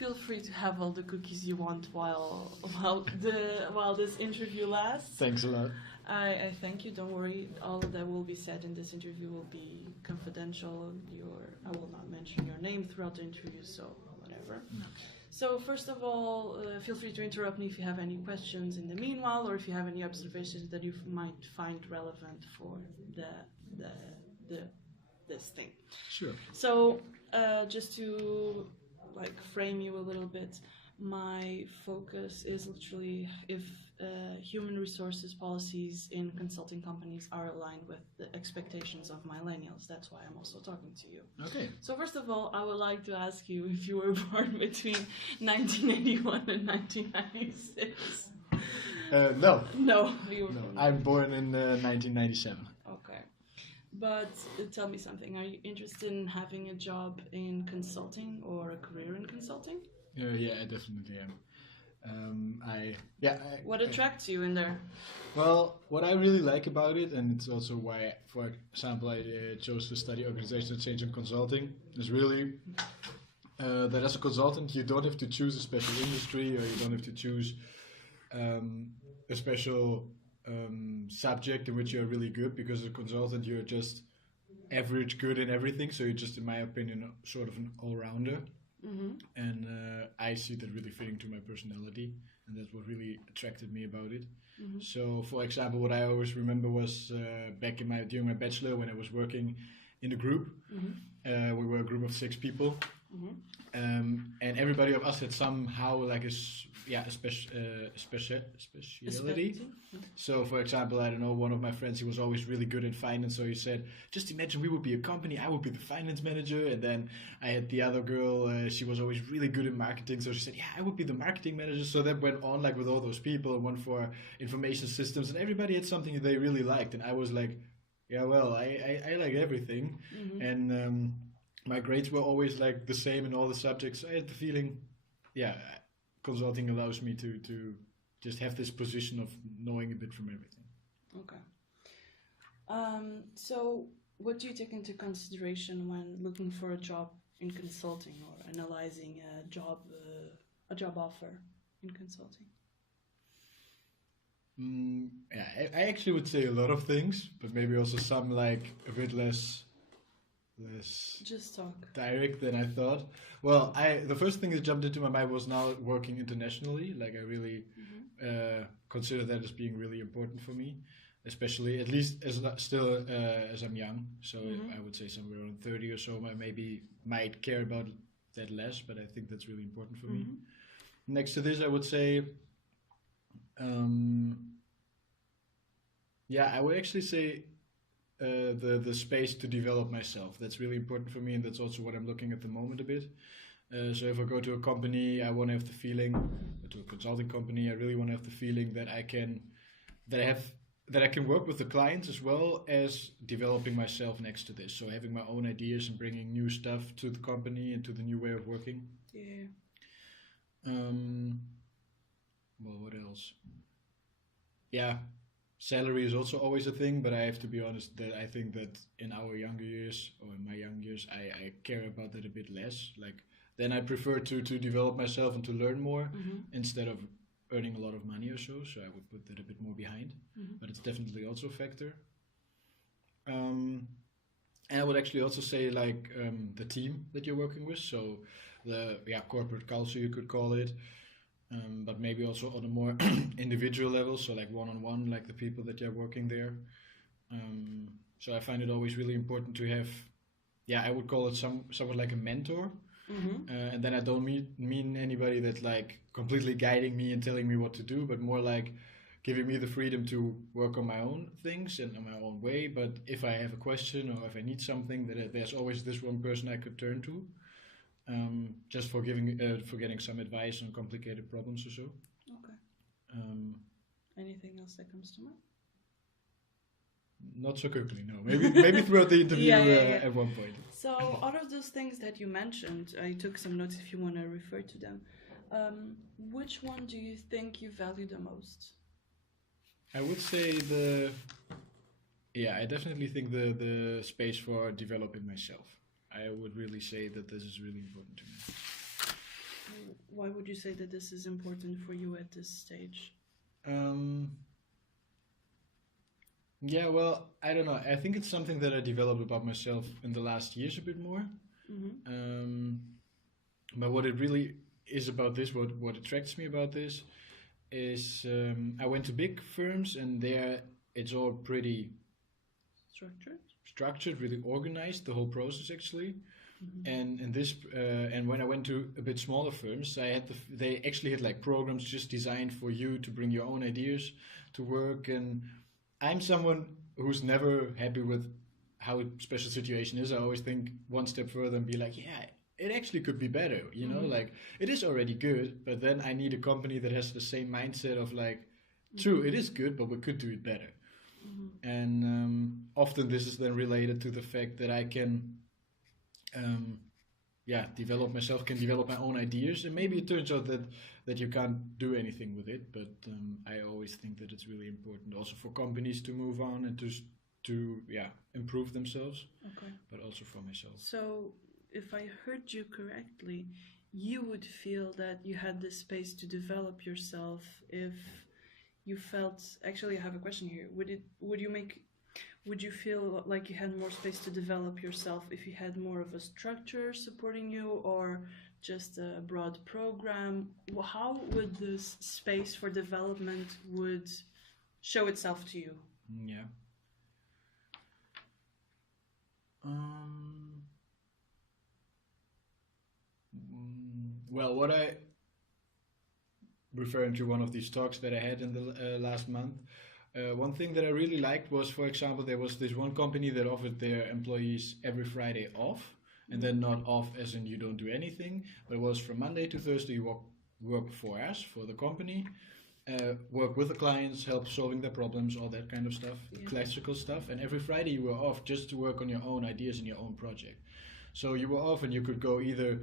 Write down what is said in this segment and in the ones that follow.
feel free to have all the cookies you want while this interview lasts. Thanks a lot. I thank you. Don't worry. All that will be said in this interview will be confidential. I will not mention your name throughout the interview, so whatever. Okay. So first of all, feel free to interrupt me if you have any questions in the meanwhile, or if you have any observations that you might find relevant for this thing. Sure. So just to frame you a little bit, my focus is literally if human resources policies in consulting companies are aligned with the expectations of millennials. That's why I'm also talking to you. Okay. So first of all, I would like to ask you if you were born between 1981 and 1996. No. No. No, I'm born in 1997. Okay. But tell me something. Are you interested in having a job in consulting or a career in consulting? Yeah, I definitely am. What attracts you in there? Well, what I really like about it, and it's also why, for example, I chose to study organizational change and consulting, is really that as a consultant you don't have to choose a special industry, or you don't have to choose a special subject in which you're really good, because as a consultant you're just average good in everything, so you're just, in my opinion, sort of an all-rounder. Mm-hmm. And I see that really fitting to my personality, and that's what really attracted me about it. Mm-hmm. So, for example, what I always remember was back in during my bachelor, when I was working in a group. Mm-hmm. We were a group of 6 people, Mm-hmm. and everybody of us had somehow like a speciality. So, for example, I don't know, one of my friends, he was always really good in finance, so he said, just imagine we would be a company, I would be the finance manager. And then I had the other girl, she was always really good in marketing, so she said, yeah, I would be the marketing manager. So that went on like with all those people, and one for information systems, and everybody had something that they really liked. And I was like, yeah, well, I like everything. Mm-hmm. And my grades were always like the same in all the subjects. I had the feeling, yeah, consulting allows me to just have this position of knowing a bit from everything. Okay. So what do you take into consideration when looking for a job in consulting, or analyzing a job offer in consulting? Yeah, I actually would say a lot of things, but maybe also some like a bit less Just talk. direct than I thought. Well, the first thing that jumped into my mind was now working internationally. Like I really consider that as being really important for me, especially at least as I'm young. So Mm-hmm. I would say somewhere around 30 or so, I maybe might care about that less, but I think that's really important for me. Mm-hmm. Next to this, I would say, I would actually say the space to develop myself. That's really important for me, and that's also what I'm looking at the moment a bit. So if I go to a company, I want to have the feeling, to a consulting company, I really want to have the feeling that I can work with the clients as well as developing myself next to this. So having my own ideas and bringing new stuff to the company and to the new way of working. Yeah. Well, what else? Yeah, salary is also always a thing, but I have to be honest that I think that in our younger years, or in my young years, I care about that a bit less. Like, then I prefer to develop myself and to learn more instead of earning a lot of money or so. So I would put that a bit more behind, but it's definitely also a factor. And I would actually also say like the team that you're working with. So the corporate culture, you could call it. But maybe also on a more individual level, so like one-on-one, like the people that you're working there. So I find it always really important to have, I would call it somewhat like a mentor. Mm-hmm. And then I don't mean anybody that like completely guiding me and telling me what to do, but more like giving me the freedom to work on my own things and on my own way. But if I have a question or if I need something, that there's always this one person I could turn to. Just for getting some advice on complicated problems or so. Okay. Anything else that comes to mind? Not so quickly, no. Maybe throughout the interview at one point. So, out of those things that you mentioned, I took some notes if you want to refer to them. Which one do you think you value the most? I would say I definitely think the space for developing myself. I would really say that this is really important to me. Why would you say that this is important for you at this stage? Yeah, well, I don't know. I think it's something that I developed about myself in the last years a bit more. But what it really is about this, what attracts me about this, is I went to big firms, and there it's all pretty structured, really organized, the whole process actually. And this and when I went to a bit smaller firms, they actually had like programs just designed for you to bring your own ideas to work. And I'm someone who's never happy with how a special situation is. I always think one step further and be like, yeah, it actually could be better, you know, like it is already good, but then I need a company that has the same mindset of like, true, it is good, but we could do it better. And often this is then related to the fact that I can develop myself, can develop my own ideas, and maybe it turns out that you can't do anything with it, but I always think that it's really important also for companies to move on and to improve themselves, but also for myself. So if I heard you correctly, you would feel that you had the space to develop yourself if you felt, actually I have a question here, would you feel like you had more space to develop yourself if you had more of a structure supporting you, or just a broad program? How would this space for development would show itself to you? Yeah. Well, what I referring to one of these talks that I had in the last month. One thing that I really liked was, for example, there was this one company that offered their employees every Friday off, and then not off as in you don't do anything, but it was from Monday to Thursday you work 4 hours for the company, work with the clients, help solving their problems, all that kind of stuff, classical stuff, and every Friday you were off just to work on your own ideas and your own project. So you were off and you could go either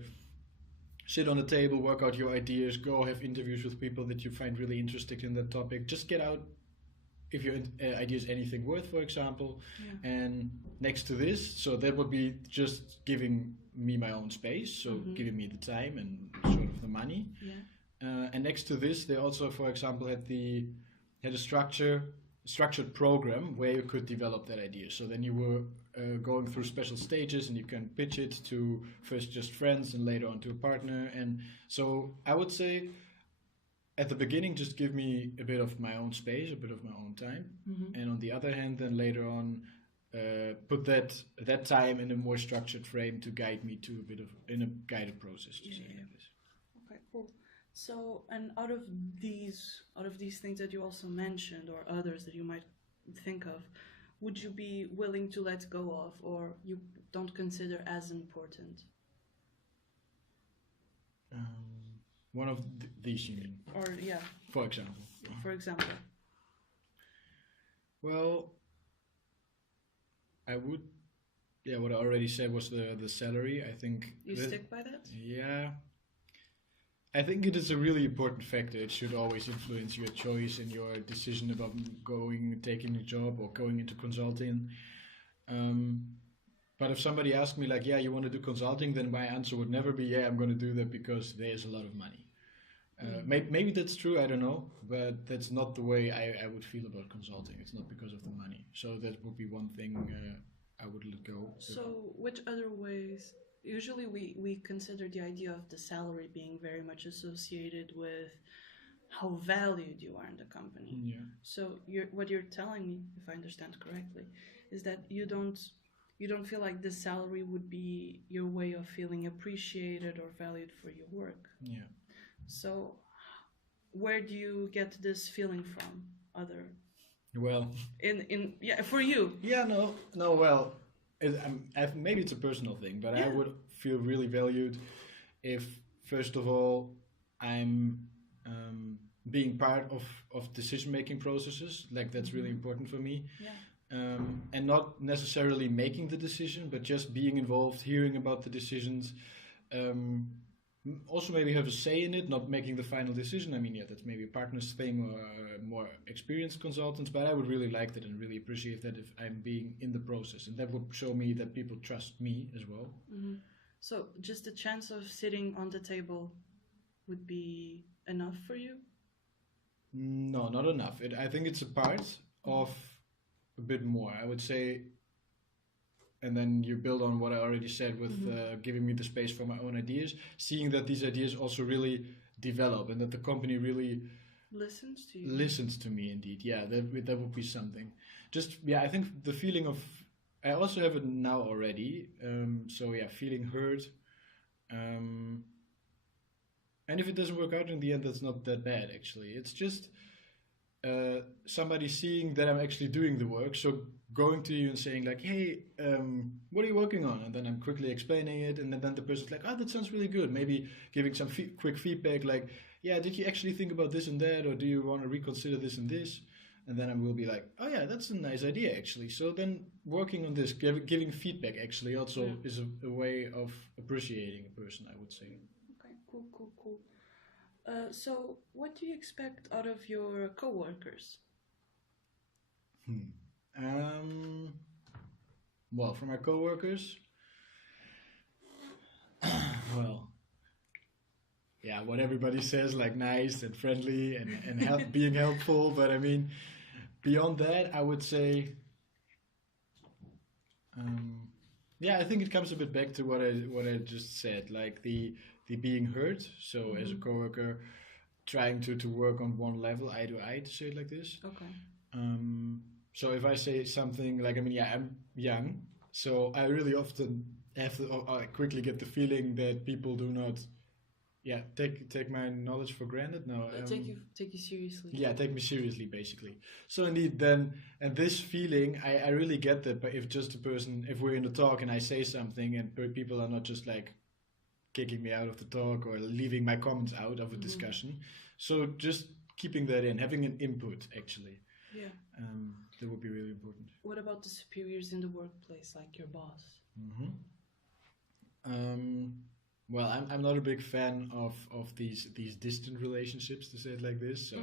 sit on a table, work out your ideas, go have interviews with people that you find really interested in that topic, just get out if your idea is anything worth, for example. And next to this, so that would be just giving me my own space, so giving me the time and sort of the money. And next to this, they also, for example, had a structured program where you could develop that idea. So then you were going through special stages, and you can pitch it to first just friends and later on to a partner. And so I would say at the beginning, just give me a bit of my own space, a bit of my own time. And on the other hand, then later on, put that time in a more structured frame to guide me to in a guided process. Okay, cool. So, and out of these things that you also mentioned, or others that you might think of, would you be willing to let go of, or you don't consider as important? One of these, you mean? Or for example. For example. Well, I would. Yeah, what I already said was the salary. I think you stick by that. Yeah. I think it is a really important factor. It should always influence your choice and your decision about taking a job or going into consulting. But if somebody asked me like, yeah, you want to do consulting, then my answer would never be, yeah, I'm going to do that because there's a lot of money. Maybe that's true, I don't know, but that's not the way I would feel about consulting. It's not because of the money. So that would be one thing I would let go. So which other ways? Usually we consider the idea of the salary being very much associated with how valued you are in the company. Yeah. So what you're telling me, if I understand correctly, is that you don't feel like the salary would be your way of feeling appreciated or valued for your work. Yeah. So where do you get this feeling from? Well, for you. Yeah, no. Well, maybe it's a personal thing, but I would feel really valued if, first of all, I'm being part of decision-making processes. Like that's really important for me. Yeah. And not necessarily making the decision, but just being involved, hearing about the decisions. Also maybe have a say in it, not making the final decision. I mean, yeah, that's maybe a partner's thing or more experienced consultants, but I would really like that and really appreciate that if I'm being in the process. And that would show me that people trust me as well. So just the chance of sitting on the table would be enough for you? No, not enough. I think it's a part of a bit more. I would say, and then you build on what I already said with giving me the space for my own ideas, seeing that these ideas also really develop and that the company really Listens to you. listens to me. Indeed, yeah, that would be something. Just yeah, I think the feeling of I also have it now already. So yeah, feeling heard. Um, and if it doesn't work out in the end, that's not that bad actually. It's just somebody seeing that I'm actually doing the work. So going to you and saying like, "Hey, what are you working on?" And then I'm quickly explaining it, and then the person's like, "Oh, that sounds really good." Maybe giving some quick feedback like, "Yeah, did you actually think about this and that, or do you want to reconsider this and this?" And then I will be like, "Oh yeah, that's a nice idea actually." So then working on this, giving feedback actually also is a way of appreciating a person, I would say. Okay, cool. So, what do you expect out of your coworkers? Well, for my coworkers, well, yeah, what everybody says, like nice and friendly and being helpful. But I mean, beyond that, I would say, yeah, I think it comes a bit back to what I just said, like the being heard. So as a coworker, trying to work on one level, eye to eye, to say it like this. Okay. So if I say something like, I mean, yeah, I'm young, so I really often have to I quickly get the feeling that people do not, yeah, take my knowledge for granted. No, Take you seriously. yeah, take me seriously, basically. So indeed, then, and this feeling, I really get that. But if just a person, if we're in a talk and I say something, and people are not just like kicking me out of the talk or leaving my comments out of a discussion, so just keeping that in, having an input, actually. Yeah. That would be really important. What about the superiors in the workplace, like your boss? Well, I'm not a big fan of these distant relationships, to say it like this. So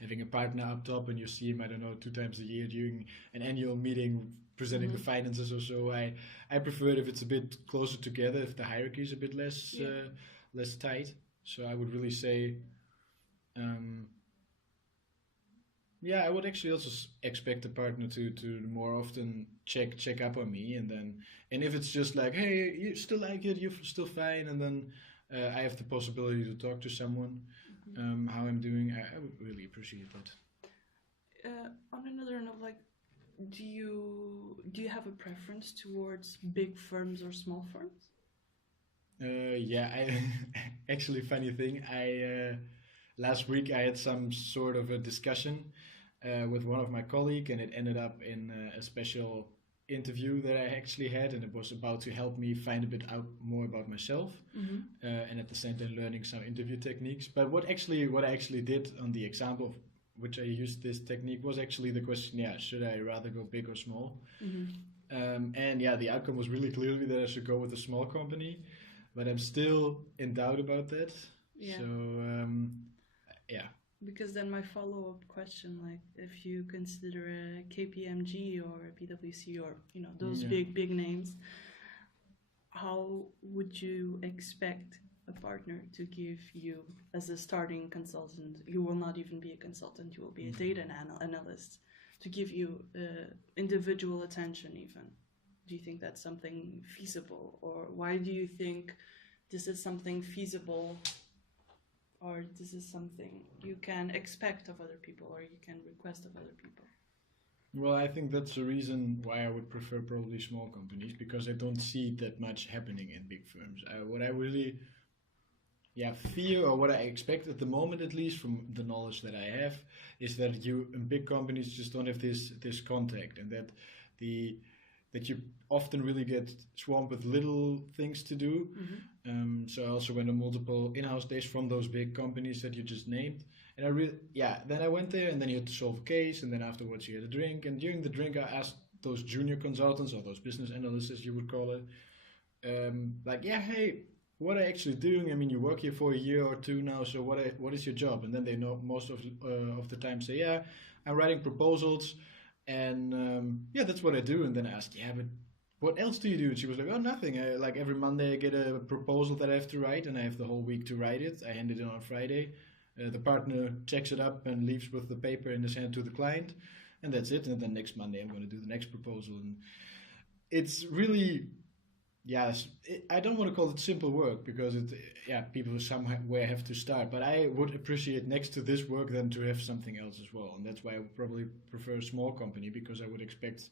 having a partner up top and you see him, I don't know, 2 times a year during an annual meeting presenting the finances or so. I prefer it if it's a bit closer together, if the hierarchy is a bit less less tight. So I would really say, yeah, I would actually also expect the partner to more often check up on me, and if it's just like, hey, you still like it, you're still fine, and then I have the possibility to talk to someone how I'm doing, I would really appreciate that. On another note, like, do you have a preference towards big firms or small firms? Yeah, I actually, funny thing, I last week I had some sort of a discussion with one of my colleagues, and it ended up in a special interview that I actually had, and it was about to help me find a bit out more about myself, and at the same time learning some interview techniques. But what I actually did on the example of which I used this technique was actually the question, yeah, should I rather go big or small? And yeah, the outcome was really clearly that I should go with a small company, but I'm still in doubt about that. Yeah. So yeah. Because then my follow-up question, like, if you consider a KPMG or a PwC or those big names, how would you expect a partner to give you as a starting consultant? You will not even be a consultant; you will be a data analyst. To give you individual attention, even. Do you think that's something feasible, or why do you think this is something feasible? Or this is something you can expect of other people, or you can request of other people? Well, I think that's the reason why I would prefer probably small companies, because I don't see that much happening in big firms. What I really fear, or what I expect at the moment, at least from the knowledge that I have, is that you in big companies just don't have this contact, and that you often really get swamped with little things to do. So I also went on multiple in-house days from those big companies that you just named. And then I went there, and then you had to solve a case, and then afterwards you had a drink. And during the drink, I asked those junior consultants, or those business analysts, as you would call it, like, yeah, hey, what are you actually doing? I mean, you work here for a year or two now, so what is your job? And then they know most of the time say, yeah, I'm writing proposals. And yeah, that's what I do. And then I asked, yeah, but what else do you do? And she was like, oh, nothing. Like every Monday, I get a proposal that I have to write, and I have the whole week to write it. I hand it in on Friday. The partner checks it up and leaves with the paper in his hand to the client, and that's it. And then next Monday, I'm going to do the next proposal. And it's really, yes, I don't want to call it simple work because people somewhere have to start. But I would appreciate next to this work then to have something else as well, and that's why I would probably prefer a small company because I would expect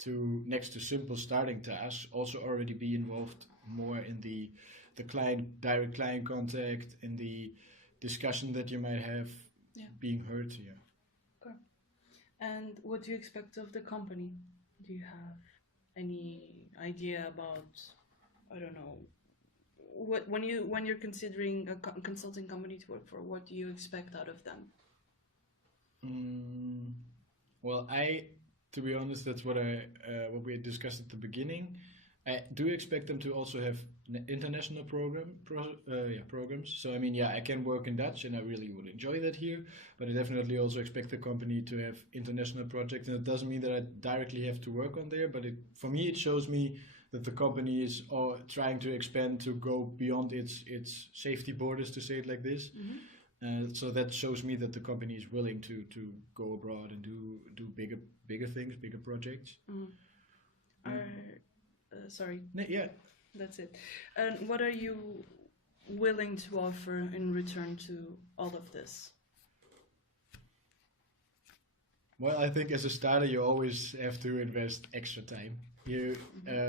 to next to simple starting tasks also already be involved more in the direct client contact, in the discussion that you might have, being heard. Okay. And what do you expect of the company? Do you have any idea about, I don't know, what when you're considering a consulting company to work for, what do you expect out of them? Well, to be honest, that's what we had discussed at the beginning. I do expect them to also have international programs. So I mean, I can work in Dutch, and I really would enjoy that here. But I definitely also expect the company to have international projects, and it doesn't mean that I directly have to work on there. But for me, it shows me that the company is trying to expand to go beyond its safety borders, to say it like this. So that shows me that the company is willing to go abroad and do bigger things, bigger projects. Sorry. Yeah. That's it. And what are you willing to offer in return to all of this? Well, I think as a starter, you always have to invest extra time. You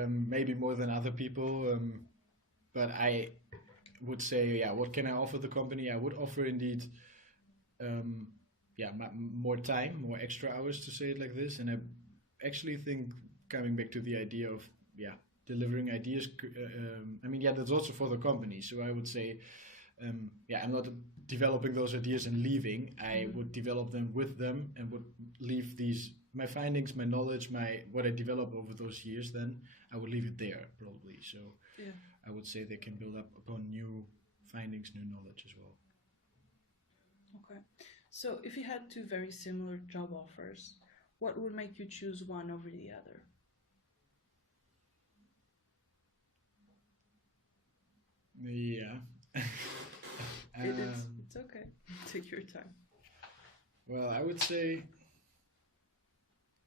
maybe more than other people, but I would say, what can I offer the company? I would offer indeed, more time, more extra hours, to say it like this. And I actually think, coming back to the idea of delivering ideas, that's also for the company. So I would say, I'm not developing those ideas and leaving. I would develop them with them and would leave my findings, my knowledge, what I develop over those years. Then I would leave it there probably. So I would say they can build up upon new findings, new knowledge as well. Okay. So if you had two very similar job offers, what would make you choose one over the other? Yeah. It's okay. Take your time. Well, I would say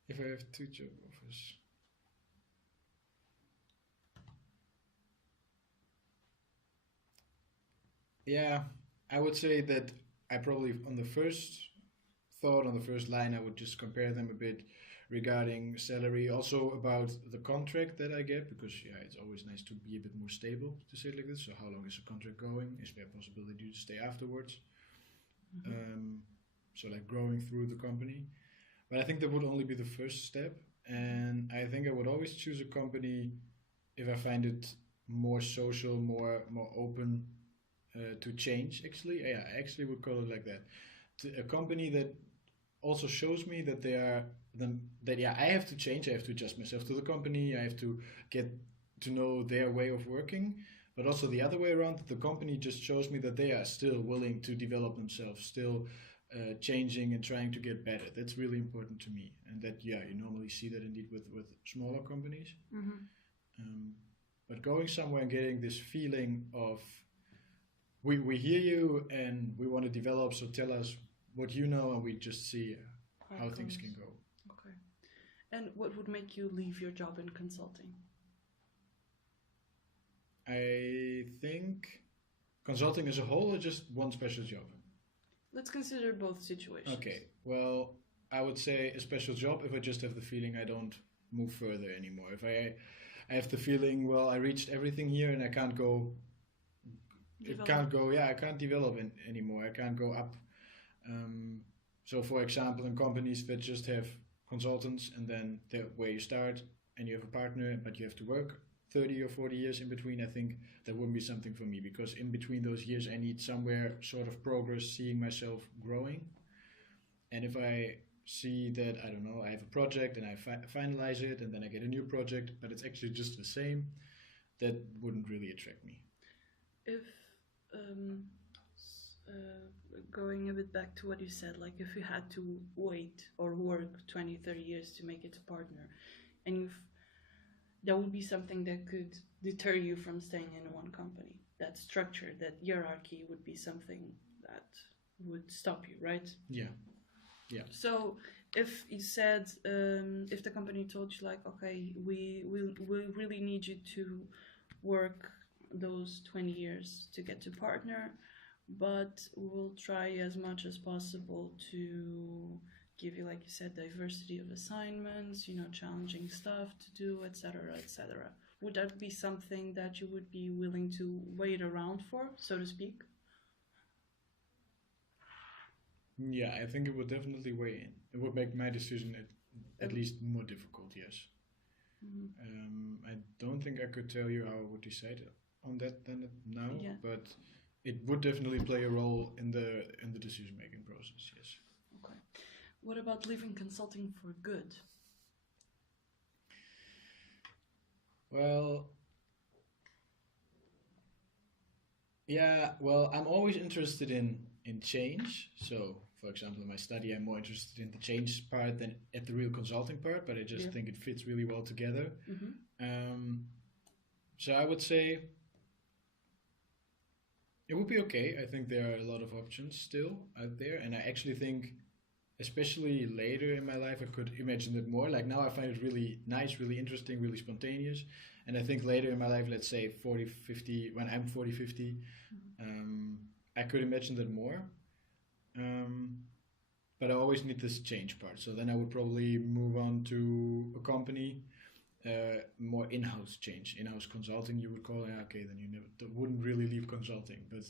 if I have two job offers, I would say that I probably on the first line, I would just compare them a bit regarding salary, also about the contract that I get, because it's always nice to be a bit more stable, to say it like this. So how long is the contract going? Is there a possibility to stay afterwards? So like growing through the company. But I think that would only be the first step, and I think I would always choose a company if I find it more social, more open to change. Actually, I actually would call it like that. A company that also shows me that I have to change. I have to adjust myself to the company. I have to get to know their way of working. But also the other way around, that the company just shows me that they are still willing to develop themselves, still changing and trying to get better. That's really important to me, and that you normally see that indeed with smaller companies. But going somewhere and getting this feeling of we hear you and we want to develop, so tell us what you know, and we just see how things can go. Okay. And what would make you leave your job in consulting? I think consulting as a whole, or just one special job? Let's consider both situations. Okay. Well, I would say a special job if I just have the feeling I don't move further anymore. If I have the feeling, well, I reached everything here and I can't go. I can't develop anymore. I can't go up. So, for example, in companies that just have consultants and then where you start and you have a partner, but you have to work 30 or 40 years in between, I think that wouldn't be something for me, because in between those years I need somewhere sort of progress, seeing myself growing. And if I see that, I don't know, I have a project and I finalize it and then I get a new project, but it's actually just the same, that wouldn't really attract me. If going a bit back to what you said, like if you had to wait or work 20, 30 years to make it a partner, and that would be something that could deter you from staying in one company. That structure, that hierarchy would be something that would stop you, right? Yeah. So if you said, if the company told you like, okay, we really need you to work those 20 years to get to partner, but we'll try as much as possible to give you, like you said, diversity of assignments, challenging stuff to do, etc., etc. Would that be something that you would be willing to wait around for, so to speak? Yeah, I think it would definitely weigh in. It would make my decision at least more difficult, yes. I don't think I could tell you how I would decide on that then now, Yeah. but it would definitely play a role in the decision making process, yes. Okay. What about leaving consulting for good? Well, yeah, well, I'm always interested in change. So, for example, in my study, I'm more interested in the change part than at the real consulting part, but I just Yeah. think it fits really well together. Mm-hmm. So I would say it would be okay. I think there are a lot of options still out there, and I actually think, especially later in my life, I could imagine it more. Like now, I find it really nice, really interesting, really spontaneous. And I think later in my life, let's say 40, 50, when I'm 40, 50, I could imagine that more. But I always need this change part. So then I would probably move on to a company, more in-house change, in-house consulting. You would call it. Okay, then you wouldn't really leave consulting, but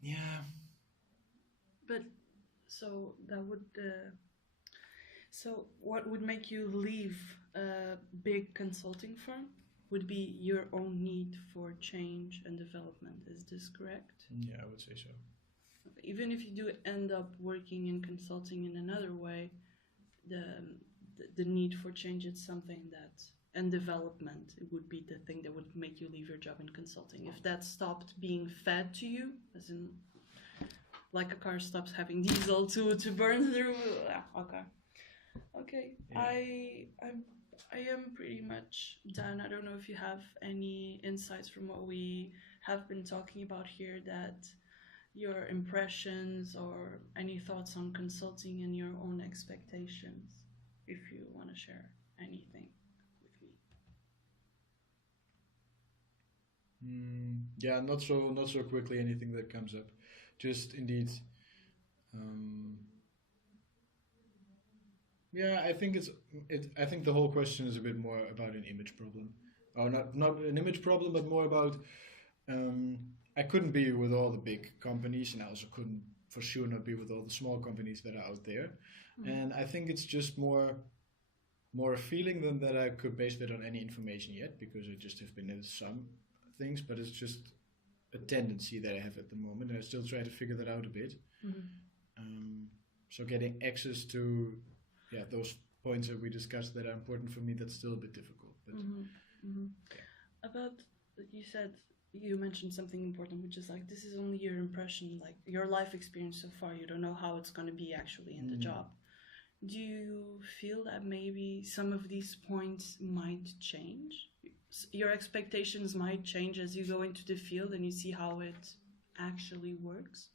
yeah. But so that would. So what would make you leave a big consulting firm? Would be your own need for change and development. Is this correct? Yeah, I would say so. Even if you do end up working in consulting in another way, the need for change is something that, and development, it would be the thing that would make you leave your job in consulting. If that stopped being fed to you, as in like a car stops having diesel to burn through, okay. Yeah. I am pretty much done. I don't know if you have any insights from what we have been talking about here, that your impressions or any thoughts on consulting and your own expectations, if you want to share anything with me. Yeah, not so quickly anything that comes up. Just indeed, yeah, I think I think the whole question is a bit more about an image problem, or not an image problem, but more about I couldn't be with all the big companies, and I also couldn't for sure not be with all the small companies that are out there. And I think it's just more a feeling than that I could base that on any information yet, because I just have been in some things, but it's just a tendency that I have at the moment, and I still try to figure that out a bit. So getting access to those points that we discussed that are important for me, that's still a bit difficult. But About, you mentioned something important, which is like, this is only your impression, like your life experience so far. You don't know how it's going to be actually in the job. Do you feel that maybe some of these points might change? Your expectations might change as you go into the field and you see how it actually works?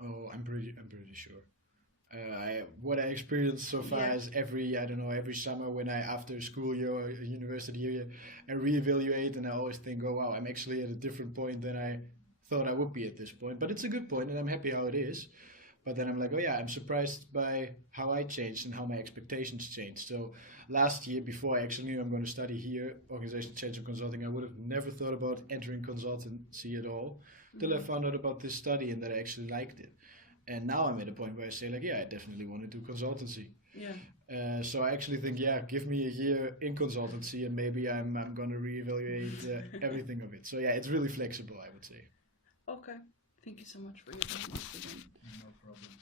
Oh, I'm pretty sure. What I experienced so far is every summer when I, after school year or university year, I reevaluate, and I always think, oh wow, I'm actually at a different point than I thought I would be at this point. But it's a good point, and I'm happy how it is. But then I'm like, oh yeah, I'm surprised by how I changed and how my expectations changed. So last year, before I actually knew I'm going to study here, organization change and consulting, I would have never thought about entering consultancy at all, till I found out about this study and that I actually liked it. And now I'm at a point where I say, like, yeah, I definitely want to do consultancy. Yeah. So I actually think, give me a year in consultancy and maybe I'm going to reevaluate everything of it. So yeah, it's really flexible, I would say. Okay. Thank you so much for your time once again. No problem.